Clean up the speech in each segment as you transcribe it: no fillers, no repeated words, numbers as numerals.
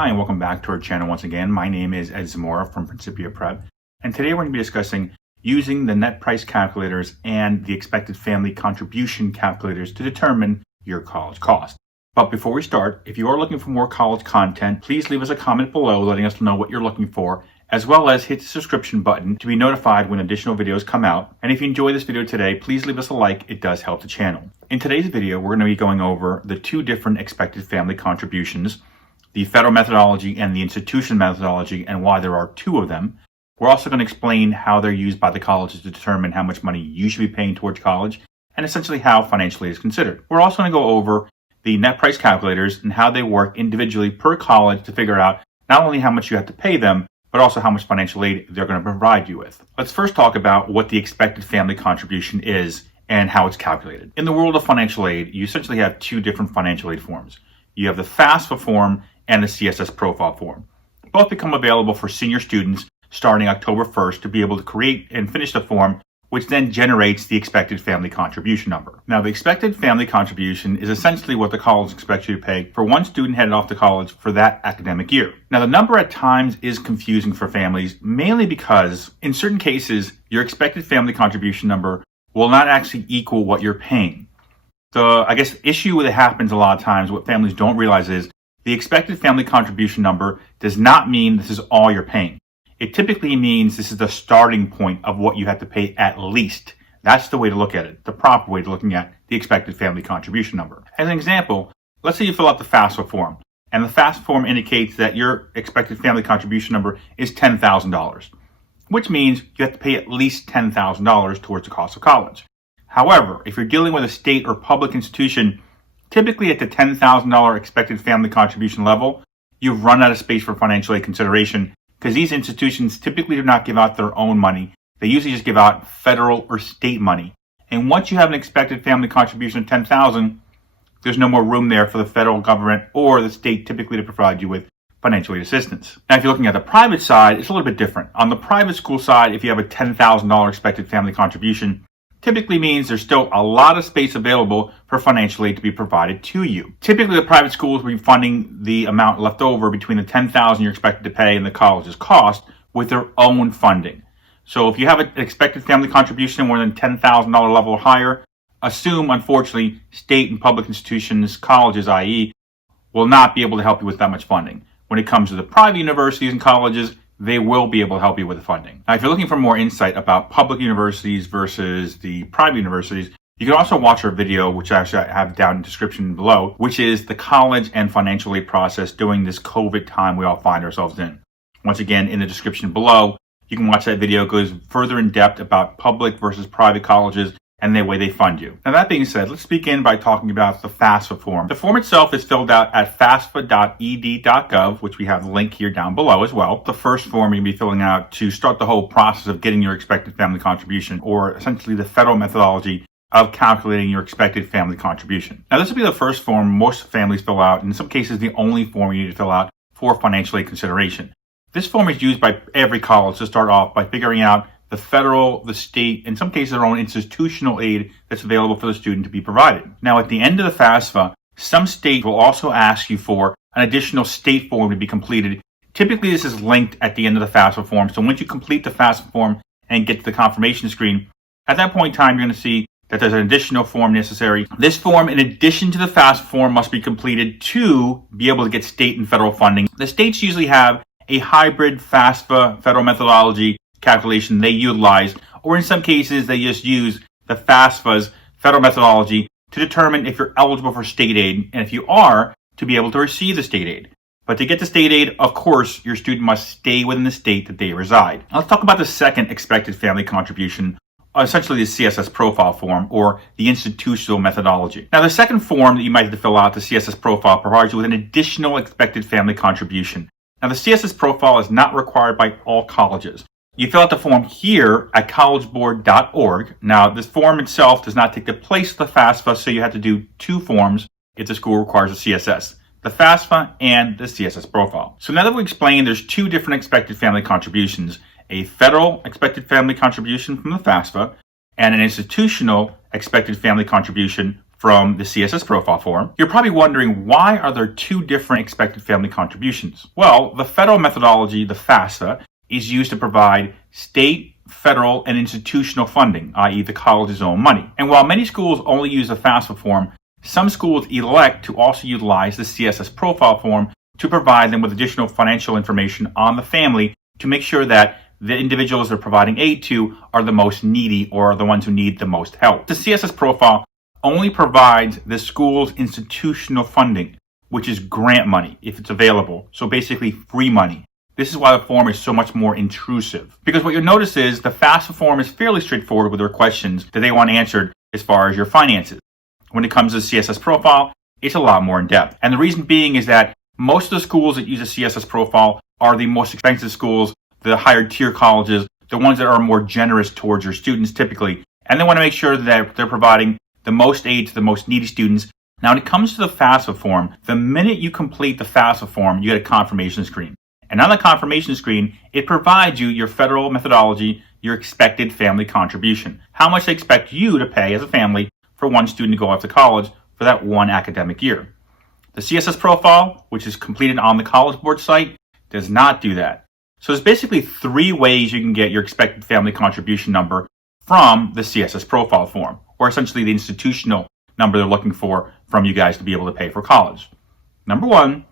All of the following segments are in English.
Hi, and welcome back to our channel once again. My name is Zamora from Principia Prep, and today we're going to be discussing using the net price calculators and the expected family contribution calculators to determine your college cost. But before we start, if you are looking for more college content, please leave us a comment below letting us know what you're looking for, as well as hit the subscription button to be notified when additional videos come out. And if you enjoy this video today, please leave us a like, it does help the channel. In today's video, we're going to be going over the two different expected family contributions, the federal methodology and the institution methodology, and why there are two of them. We're also going to explain how they're used by the colleges to determine how much money you should be paying towards college, and essentially how financial aid is considered. We're also going to go over the net price calculators and how they work individually per college to figure out not only how much you have to pay them, but also how much financial aid they're going to provide you with. Let's first talk about what the expected family contribution is and how it's calculated. In the world of financial aid, you essentially have two different financial aid forms. You have the FAFSA form and the CSS profile form. Both become available for senior students starting October 1st to be able to create and finish the form, which then generates the expected family contribution number. Now, the expected family contribution is essentially what the college expects you to pay for one student headed off to college for that academic year. Now, the number at times is confusing for families, mainly because in certain cases, your expected family contribution number will not actually equal what you're paying. The, issue that happens a lot of times, what families don't realize is the expected family contribution number does not mean this is all you're paying. It typically means this is the starting point of what you have to pay at least. That's the way to look at it, the proper way to looking at the expected family contribution number. As an example, let's say you fill out the FAFSA form, and the FAFSA form indicates that your expected family contribution number is $10,000, which means you have to pay at least $10,000 towards the cost of college. However, if you're dealing with a state or public institution, typically at the $10,000 expected family contribution level, you've run out of space for financial aid consideration because these institutions typically do not give out their own money. They usually just give out federal or state money. And once you have an expected family contribution of $10,000, there's no more room there for the federal government or the state typically to provide you with financial aid assistance. Now, if you're looking at the private side, it's a little bit different. On the private school side, if you have a $10,000 expected family contribution, typically means there's still a lot of space available for financial aid to be provided to you. Typically, the private schools will be funding the amount left over between the $10,000 you're expected to pay and the college's cost with their own funding. So if you have an expected family contribution more than $10,000 level or higher, assume, unfortunately, state and public institutions, colleges, i.e., will not be able to help you with that much funding. When it comes to the private universities and colleges, they will be able to help you with the funding. Now, if you're looking for more insight about public universities versus the private universities, you can also watch our video, which actually I have down in the description below, which is the college and financial aid process during this COVID time we all find ourselves in. Once again, in the description below, you can watch that video. It goes further in depth about public versus private colleges and the way they fund you. Now, that being said, let's begin by talking about the FAFSA form. The form itself is filled out at fafsa.ed.gov, which we have the link here down below as well. The first form you'll be filling out to start the whole process of getting your expected family contribution, or essentially the federal methodology of calculating your expected family contribution. Now, this will be the first form most families fill out, and in some cases the only form you need to fill out for financial aid consideration. This form is used by every college to start off by figuring out the federal, the state, in some cases their own institutional aid that's available for the student to be provided. Now, at the end of the FAFSA, some states will also ask you for an additional state form to be completed. Typically, this is linked at the end of the FAFSA form. So once you complete the FAFSA form and get to the confirmation screen, at that point in time, you're going to see that there's an additional form necessary. This form, in addition to the FAFSA form, must be completed to be able to get state and federal funding. The states usually have a hybrid FAFSA federal methodology calculation they utilize, or in some cases they just use the FAFSA's federal methodology to determine if you're eligible for state aid, and if you are, to be able to receive the state aid. But to get the state aid, of course, your student must stay within the state that they reside. Now, let's talk about the second expected family contribution, essentially the CSS profile form, or the institutional methodology. Now, the second form that you might have to fill out, the CSS profile, provides you with an additional expected family contribution. Now, the CSS profile is not required by all colleges. You fill out the form here at collegeboard.org. Now, this form itself does not take the place of the FAFSA, so you have to do two forms if the school requires a CSS, the FAFSA and the CSS profile. So now that we explained there's two different expected family contributions, a federal expected family contribution from the FAFSA and an institutional expected family contribution from the CSS profile form, you're probably wondering, why are there two different expected family contributions? Well, the federal methodology, the Fafsa, is used to provide state, federal, and institutional funding, i.e. the college's own money. And while many schools only use the Fafsa form, some schools elect to also utilize the CSS profile form to provide them with additional financial information on the family to make sure that the individuals they're providing aid to are the most needy or the ones who need the most help. The CSS profile only provides the school's institutional funding, which is grant money if it's available. So basically free money. This is why the form is so much more intrusive. Because what you'll notice is the FAFSA form is fairly straightforward with their questions that they want answered as far as your finances. When it comes to the CSS profile, it's a lot more in depth. And the reason being is that most of the schools that use a CSS profile are the most expensive schools, the higher tier colleges, the ones that are more generous towards your students typically. And they want to make sure that they're providing the most aid to the most needy students. Now, when it comes to the FAFSA form, the minute you complete the FAFSA form, you get a confirmation screen. And on the confirmation screen, it provides you your federal methodology, your expected family contribution, how much they expect you to pay as a family for one student to go off to college for that one academic year. The CSS profile, which is completed on the College Board site, does not do that. So there's basically three ways you can get your expected family contribution number from the CSS profile form, or essentially the institutional number they're looking for from you guys to be able to pay for college. Number one,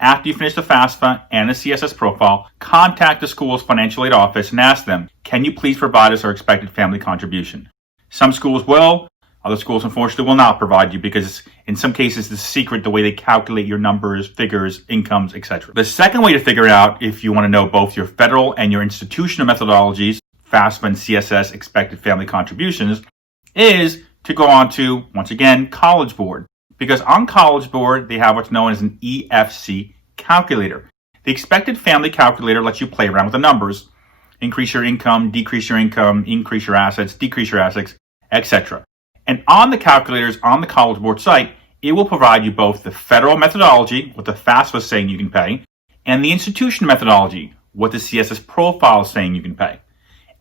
after you finish the FAFSA and the CSS profile, contact the school's financial aid office and ask them, can you please provide us our expected family contribution? Some schools will, other schools unfortunately will not provide you because in some cases it's a secret the way they calculate your numbers, figures, incomes, etc. The second way to figure out if you want to know both your federal and your institutional methodologies, FAFSA and CSS expected family contributions, is to go on to, once again, College Board. Because on College Board, they have what's known as an EFC calculator. The expected family calculator lets you play around with the numbers, increase your income, decrease your income, increase your assets, decrease your assets, etc. And on the calculators on the College Board site, it will provide you both the federal methodology, what the FAFSA is saying you can pay, and the institutional methodology, what the CSS profile is saying you can pay.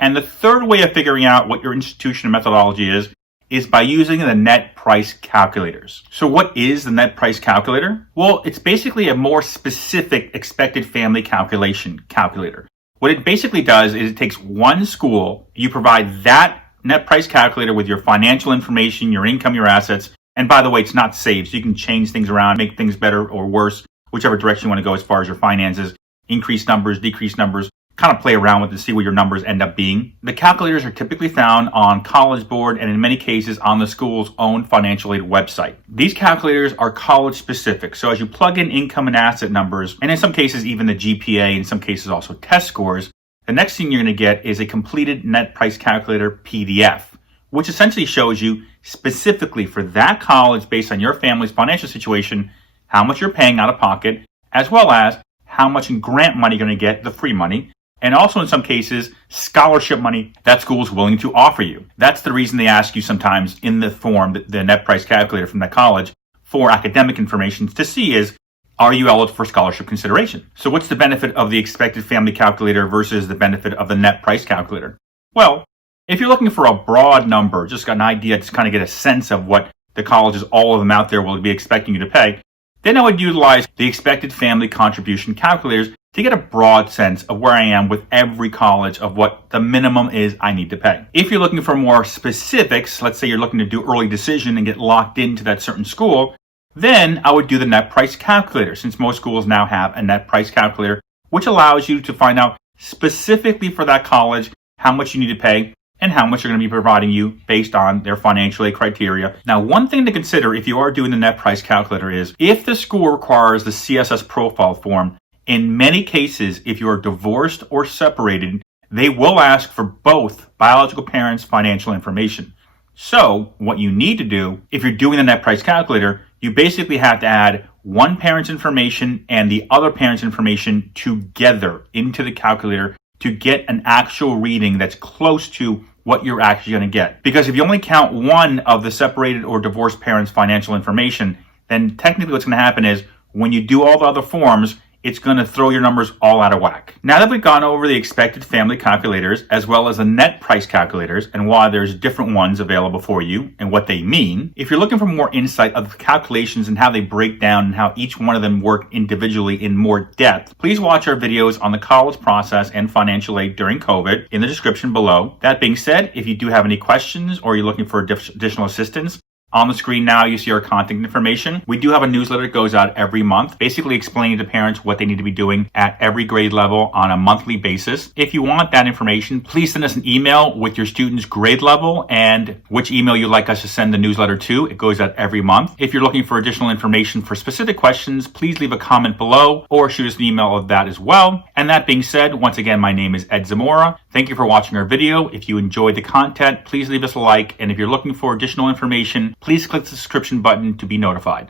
And the third way of figuring out what your institutional methodology is by using the net price calculators. So what is the net price calculator? Well, it's basically a more specific expected family calculator. What it basically does is it takes one school, you provide that net price calculator with your financial information, your income, your assets. And by the way, it's not saved, so you can change things around, make things better or worse, whichever direction you want to go as far as your finances, increase numbers, decrease numbers, kind of play around with it to see what your numbers end up being. The calculators are typically found on College Board and in many cases on the school's own financial aid website. These calculators are college specific. So as you plug in income and asset numbers, and in some cases even the GPA, in some cases also test scores, the next thing you're going to get is a completed net price calculator PDF, which essentially shows you specifically for that college based on your family's financial situation, how much you're paying out of pocket, as well as how much in grant money you're going to get, the free money, and also in some cases, scholarship money that school is willing to offer you. That's the reason they ask you sometimes in the form, the net price calculator from that college, for academic information to see is, are you eligible for scholarship consideration? So what's the benefit of the expected family calculator versus the benefit of the net price calculator? Well, if you're looking for a broad number, just got an idea to kind of get a sense of what the colleges, all of them out there, will be expecting you to pay, then I would utilize the expected family contribution calculators to get a broad sense of where I am with every college of what the minimum is I need to pay. If you're looking for more specifics, let's say you're looking to do early decision and get locked into that certain school, then I would do the net price calculator, since most schools now have a net price calculator, which allows you to find out specifically for that college how much you need to pay and how much they're going to be providing you based on their financial aid criteria. Now, one thing to consider if you are doing the net price calculator is if the school requires the CSS profile form, in many cases, if you are divorced or separated, they will ask for both biological parents' financial information. So what you need to do, if you're doing the net price calculator, you basically have to add one parent's information and the other parent's information together into the calculator to get an actual reading that's close to what you're actually going to get. Because if you only count one of the separated or divorced parents' financial information, then technically what's going to happen is when you do all the other forms, it's going to throw your numbers all out of whack. Now that we've gone over the expected family calculators as well as the net price calculators and why there's different ones available for you and what they mean, if you're looking for more insight of the calculations and how they break down and how each one of them work individually in more depth, please watch our videos on the college process and financial aid during COVID in the description below. That being said, if you do have any questions or you're looking for additional assistance, on the screen now, you see our contact information. We do have a newsletter that goes out every month, basically explaining to parents what they need to be doing at every grade level on a monthly basis. If you want that information, please send us an email with your student's grade level and which email you'd like us to send the newsletter to. It goes out every month. If you're looking for additional information for specific questions, please leave a comment below or shoot us an email of that as well. And that being said, once again, my name is Ed Zamora. Thank you for watching our video. If you enjoyed the content, please leave us a like. And if you're looking for additional information, please click the subscription button to be notified.